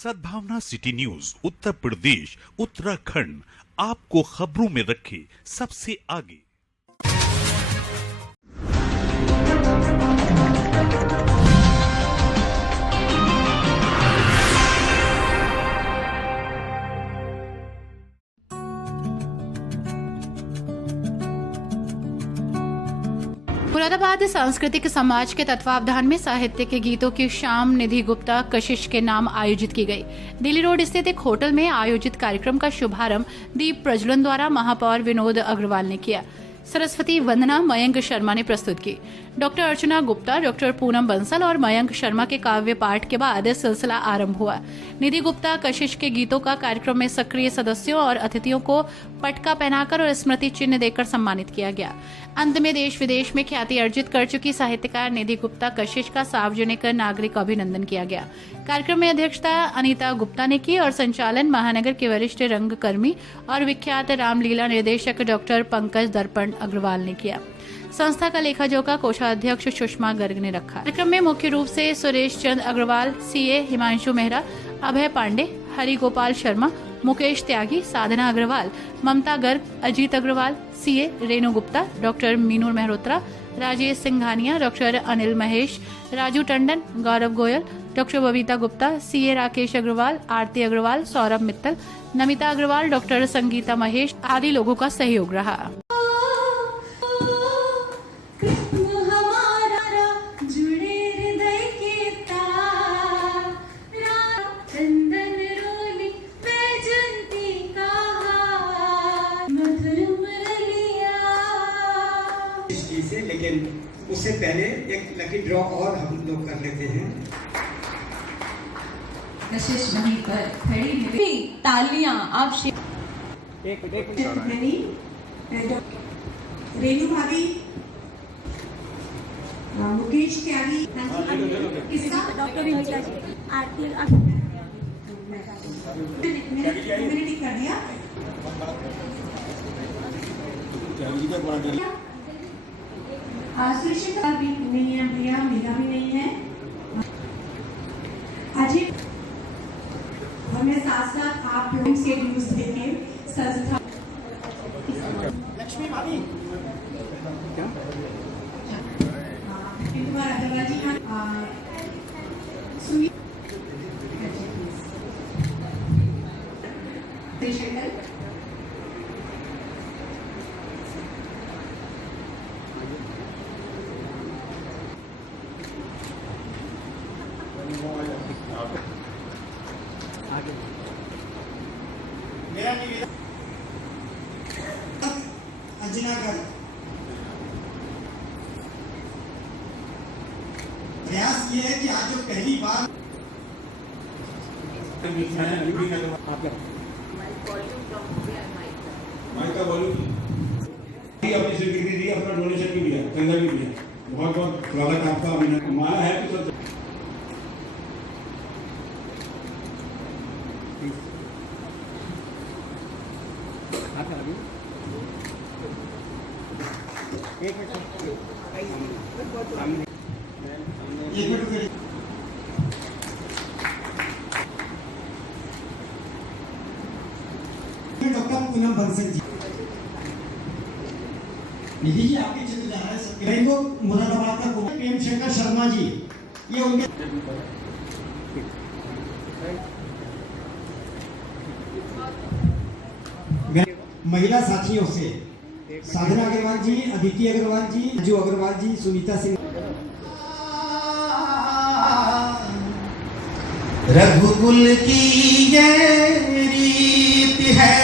सद्भावना city news Uttar Pradesh Uttarakhand आपको खबरों में रखे सबसे आगे। मुरादाबाद सांस्कृतिक समाज के तत्वावधान में साहित्य के गीतों की शाम निधि गुप्ता कशिश के नाम आयोजित की गई। दिल्ली रोड स्थित एक होटल में आयोजित कार्यक्रम का शुभारंभ दीप प्रज्वलन द्वारा महापौर विनोद अग्रवाल ने किया। सरस्वती वंदना मयंक शर्मा ने प्रस्तुत की। डॉक्टर अर्चना गुप्ता, डॉक्टर पूनम बंसल और मयंक शर्मा के काव्य पाठ के बाद सिलसिला आरंभ हुआ। निधि गुप्ता कशिश के गीतों का कार्यक्रम में सक्रिय सदस्यों और अतिथियों को पटका पहनाकर और स्मृति चिन्ह देकर सम्मानित किया गया। अंत में देश विदेश में ख्याति अर्जित कर चुकी साहित्यकार निधि गुप्ता कशिश का सार्वजनिक नागरिक अभिनंदन किया गया। कार्यक्रम में अध्यक्षता अनीता गुप्ता ने की और संचालन महानगर के वरिष्ठ रंगकर्मी और विख्यात रामलीला निर्देशक डॉक्टर पंकज दर्पण अग्रवाल ने किया। संस्था का लेखा जोखा कोषाध्यक्ष सुषमा गर्ग ने रखा। कार्यक्रम में मुख्य रूप से Suresh Chand Agarwal, CA Himanshu Mehra, Abhay Pande, Hari Gopal Sharma, Mukesh Tyagi, Sadhana Agarwal, Mamta Garg, Ajit Agarwal, CA Renu Gupta, doctor Meenu Mehrotra, Rajesh Singhania, doctor Anil Mahesh, Raju Tandon, Gaurav Goyal, doctor Babita Gupta, CA Rakesh Agarwal, Aarti Agarwal, Saurabh Mittal, Namita Agarwal, doctor Sangeeta Mahesh आदि लोगों का सहयोग रहा। लेकिन उससे पहले एक लकी ड्रॉ और हम लोग कर लेते हैं। कशिश वहीं पर खड़ी तालियां आप रेणु भाभी, मुकेश त्यागी, आरती कर दिया। आशीषिता भी नहीं है, प्रिया मीरा भी नहीं है। अजीत हमें साथ साथ आप के व्यूज देके संस्था लक्ष्मी भाभी क्या मेरा निवेदन अंजना कर प्रयास ये है कि आज जो पहली बार अपनी स्वीकृति दी, अपना डोनेशन भी दिया, चंदा भी दिया। बहुत बहुत स्वागत आपका। हमारा है तो एक मिनट डॉक्टर पूनम बंसल जी, निधि जी आपके चित्र जा रहा है। वो मुरादाबाद का प्रेम शंकर शर्मा जी, ये उनके महिला साथियों से साधना अग्रवाल जी, अदिति अग्रवाल जी, अंजू अग्रवाल जी, सुनीता सिंह। रघुकुल की ये रीत है,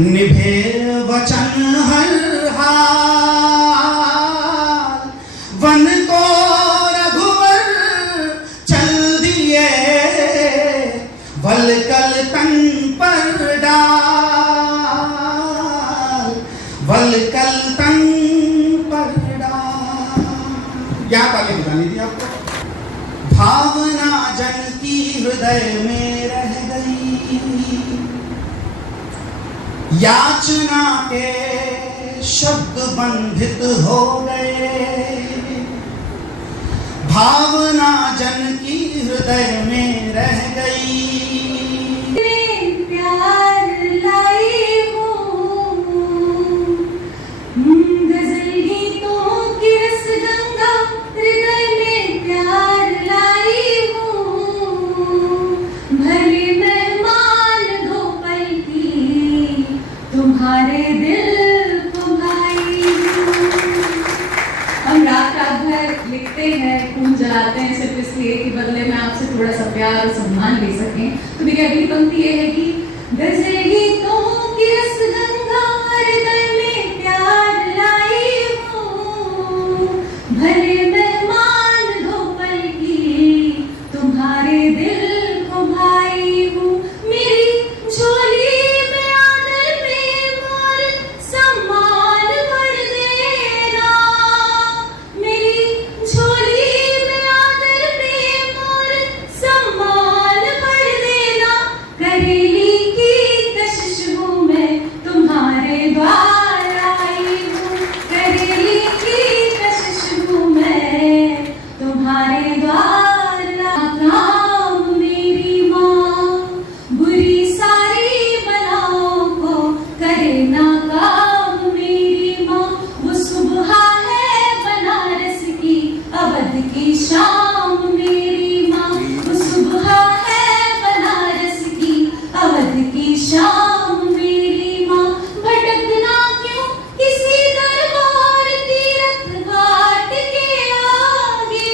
निभे वचन हर हाल, वन को रघुवर चल दिए, वलकल तन पर डाल, वलकल तन पर डाल। याद आगे बतानी थी आपको। भावना जन की हृदय में रह गई, याचना के शब्द बंधित हो गए। भावना जन की हृदय में रह गई। प्यार लाई हूँ गजल गीतों की रस गंगा, हृदय में प्यार लाई हूँ। भले मेहमान दो पल की तुम्हारे दिल को भाई हूँ। हम रात रात भर लिखते हैं, खून जलाते हैं सिर्फ इसलिए कि बदले में आपसे थोड़ा सा प्यार और सम्मान ले सकें। तो मेरी अगली पंक्ति ये है कि गजल गीतों की रस गंगा, हृदय में प्यार लाई हूँ। भले मेहमान दो पल की तुम्हारे दिल को भाई हूँ। मेरी झोली में आदर में मोर सम्मान भर देना। मेरी झोली में आदर में मोर सम्मान भर देना। करेली की कशिश हूँ मैं तुम्हारे द्वार आई हूँ। करेली की कशिश हूँ मैं तुम्हारे द्वार। नाकाम मेरी माँ बुरी सारी बलाओं को करे नाकाम मेरी माँ। वो सुबह है बनारस की अवध की शाम मेरी माँ। वो सुबह है बनारस की अवध की शाम मेरी माँ। भटकना क्यों किसी दरबार तीर्थ घाट के आगे।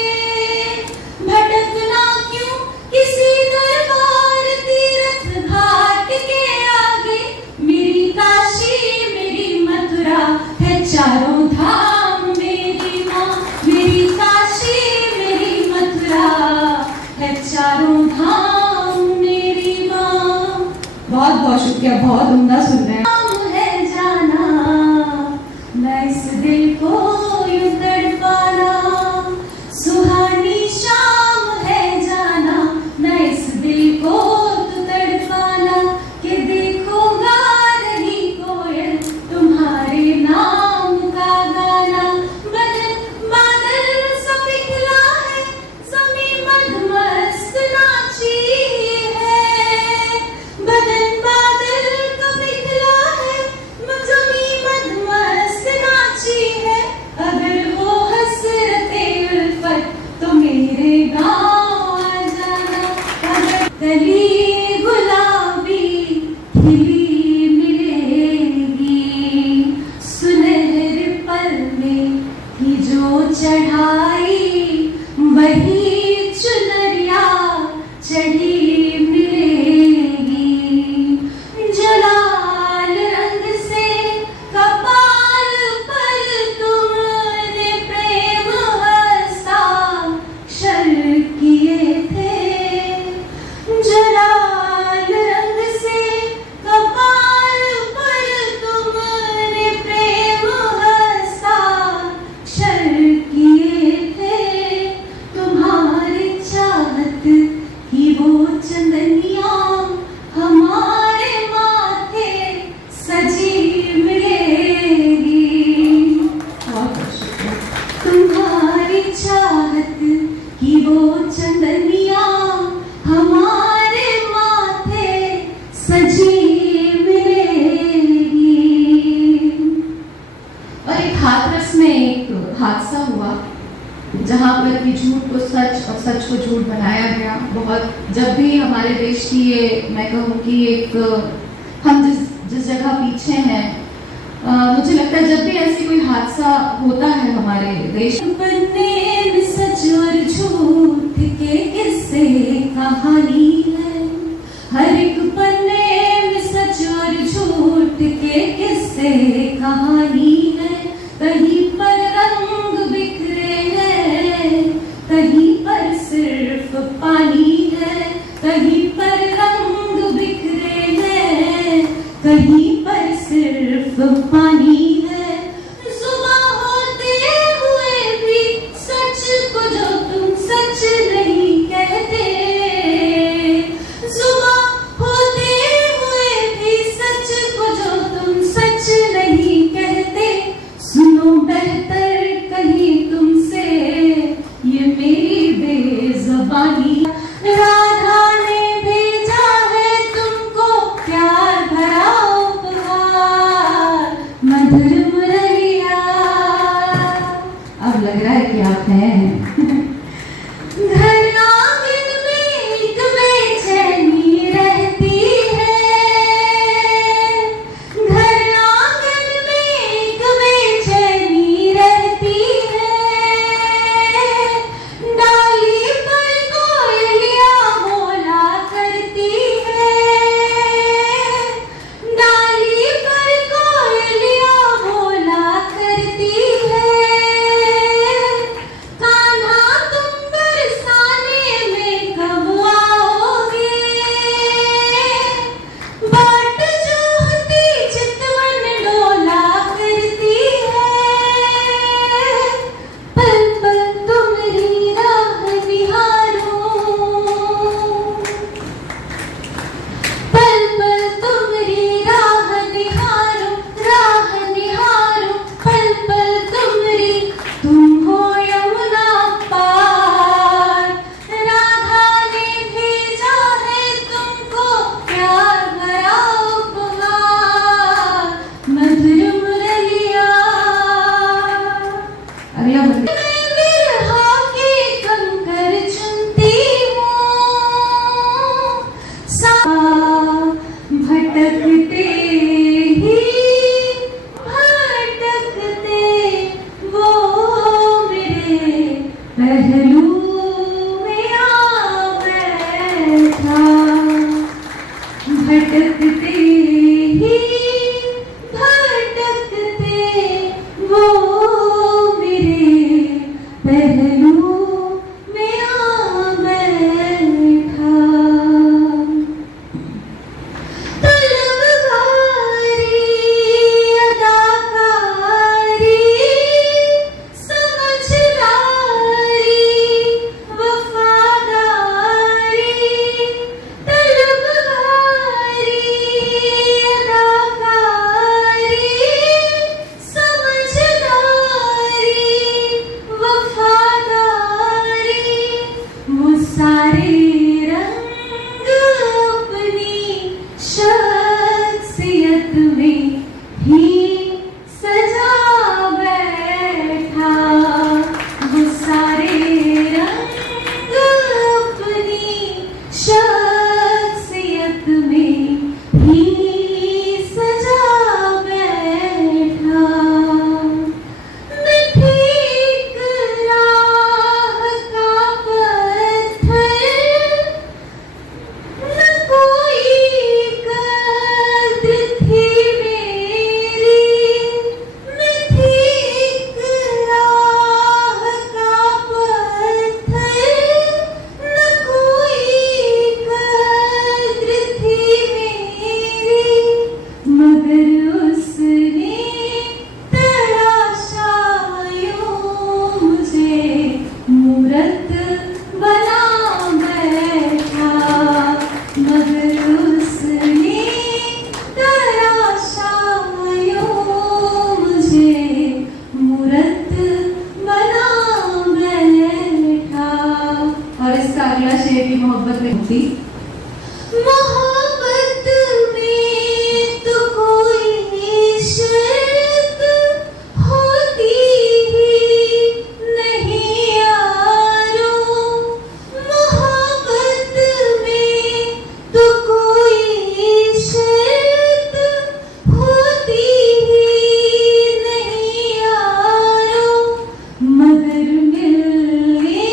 भटकना क्यों किसी दरबार तीर्थ घाट के आगे। मेरी काशी मेरी मथुरा है चारों धाम मेरी माँ। मेरी काशी मेरी मथुरा है चारों धाम मेरी माँ। बहुत बहुत शुक्रिया, बहुत उम्दा सुन रहे हैं। नाम है जाना मैं इस दिल को यूं तड़पाना। सुहानी शाम है जाना मैं इस दिल को तू तड़पाना। कि देखो गा रही कोयल तुम्हारे नाम का गाना। बदन बादल सा पिघला है, ज़मीं मदमस्त नाची है। बदन बादल का पिघला है, ज़मीं मदमस्त नाची है। अगर वो हसरते उल्फत तो मेरे गाँव आ जाना। अगर कली गुलाबी खिली मिलेगी, सुनहरे पल में ही जो चढ़ाई वही चुनरिया चढ़ी मिलेगी। जलाल रंग से कपाल पर तुमने प्रेम हस्ताक्षर किए थे। जलाल रंग से कपाल पर तुमने प्रेम हस्ताक्षर किए थे। तुम्हारी चाहत की वो चंदनिया हमारे माथे सजी मिलेगी। बहुत शुक्रिया। तुम्हारी चाहत की वो चंदनिया हमारे माथे सजी मिलेगी। और एक हाथरस में एक हादसा हुआ जहाँ पर कि झूठ को सच और सच को झूठ बनाया गया। बहुत जब भी हमारे देश की ये मैं कहूँ कि एक हम जिस जगह पीछे हैं, मुझे लगता है जब भी ऐसी कोई हादसा होता है हमारे देश में, सच और झूठ के किस्से कहानी है। हर एक पन्ने में सच और झूठ के किस्से कहानी है। कहीं पर रंग बिखरे हैं, कहीं पर सिर्फ पानी है। कहीं पर रंग बिखरे हैं, कहीं पर सिर्फ पानी है। जुबां होते हुए भी सच को जो तुम सच नहीं कहते। जुबां होते हुए भी सच को जो तुम सच नहीं कहते। सुनो बेहतर कहीं तुमसे ये मेरी बात है। घर आंगन में एक बेचैनी रहती है, घर आंगन में एक बेचैनी रहती है, डाली पर कोयलियां बोला करती है, डाली पर कोयलियां बोला करती है, कान्हा तुम बरसाने में कब आओगे, बाट जोहती चितवन डोला करती है, पल पल तुम्हारी राह निहारूं, पल पल तुम्हारी राह निहारूं, राह निहारूं, पल पल तुम्हारी, तुम हो यमुना पार, राधा ने भेजा है तुमको प्यार भरा उपहार, मधुर मुरलिया। अगला मैं बिरहा के कंकर चुनती हूँ, भटकते ही भटकते वो मेरे पहलू में आ बैठा, भटकते ही भटकते वो मेरे पहलू में आ बैठा, तलबगारी अदाकारी समझदारी वफादारी, तलबगारी अदाकारी समझदारी वफादारी, वो सारे रंग अपनी शख्सियत में ही सजा बैठा, वो सारे रंग अपनी शख्सियत में ही सजा बैठा, मैं ठीक राह का पत्थर, न कोई कद्र थी मेरी, मैं ठीक राह का पत्थर, न कोई कद्र थी मेरी, मगर उसने तराशा यूं मुझे मूरत बना बैठा, मगर उसने तराशा यूं मुझे मूरत बना बैठा। और इसका अगला शेर भी मोहब्बत में होती, मोहब्बत में तो कोई शर्त होती ही नहीं यारो, मोहब्बत में तो कोई शर्त होती ही नहीं यारो, मगर मिलने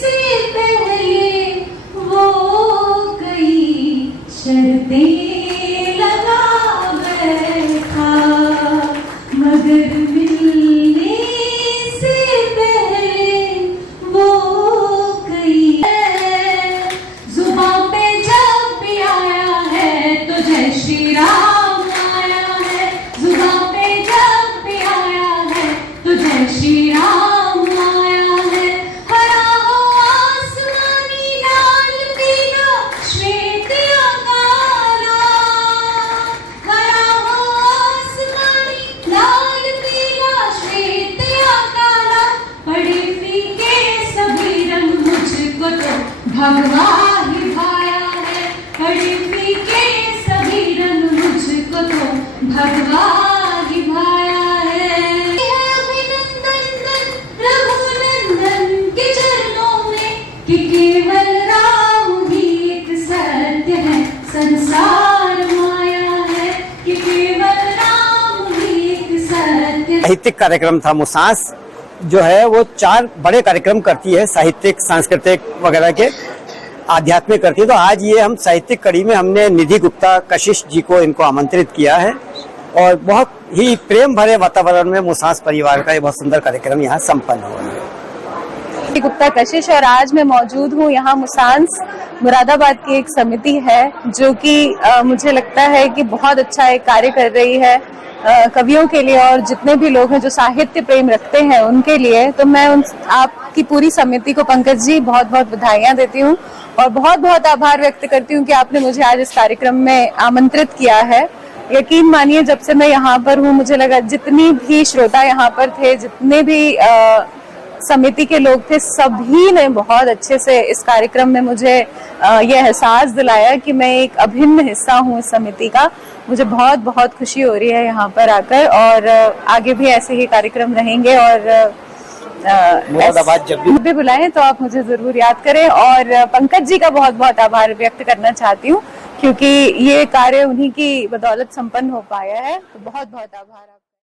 से पहले वो कई शर्तें लगा बैठा, मगर मिलने से पहले वो कई, जुबान पे जब भी आया है तो जय श्री राम आया है, जुबान पे जब भी आया है तो जय श्री राम आया है, हरा हो आसमानी लाल पीला श्वेत या काला, हरा हो आसमानी लाल पीला श्वेत या काला, बड़े फीके सभी रंग मुझको तो भगवा ही भाया है, बड़े फीके सभी रंग मुझको तो भगवा ही भाया है। अभिनंदन रघुनंदन साहित्यिक कार्यक्रम था। मुसांस जो है वो 4 बड़े कार्यक्रम करती है, साहित्यिक, सांस्कृतिक वगैरह के, आध्यात्मिक करती है। तो आज ये हम साहित्यिक कड़ी में हमने निधि गुप्ता कशिश जी को इनको आमंत्रित किया है और बहुत ही प्रेम भरे वातावरण में मुसांस परिवार का ये बहुत सुंदर कार्यक्रम यहाँ संपन्न हो रहा है। निधि गुप्ता कशिश और आज मैं मौजूद हूँ यहाँ मुसांस मुरादाबाद की एक समिति है जो कि मुझे लगता है कि बहुत अच्छा एक कार्य कर रही है कवियों के लिए और जितने भी लोग हैं जो साहित्य प्रेम रखते हैं उनके लिए। तो मैं आपकी पूरी समिति को पंकज जी बहुत बहुत बधाइयाँ देती हूँ और बहुत बहुत आभार व्यक्त करती हूँ कि आपने मुझे आज इस कार्यक्रम में आमंत्रित किया है। यकीन मानिए जब से मैं यहाँ पर हूँ मुझे लगा जितनी भी श्रोता यहाँ पर थे, जितने भी समिति के लोग थे, सभी ने बहुत अच्छे से इस कार्यक्रम में मुझे ये एहसास दिलाया कि मैं एक अभिन्न हिस्सा हूँ इस समिति का। मुझे बहुत बहुत खुशी हो रही है यहाँ पर आकर और आगे भी ऐसे ही कार्यक्रम रहेंगे और जब भी बुलाएं तो आप मुझे जरूर याद करें। और पंकज जी का बहुत बहुत आभार व्यक्त करना चाहती हूँ क्योंकि ये कार्य उन्हीं की बदौलत संपन्न हो पाया है। तो बहुत बहुत आभार।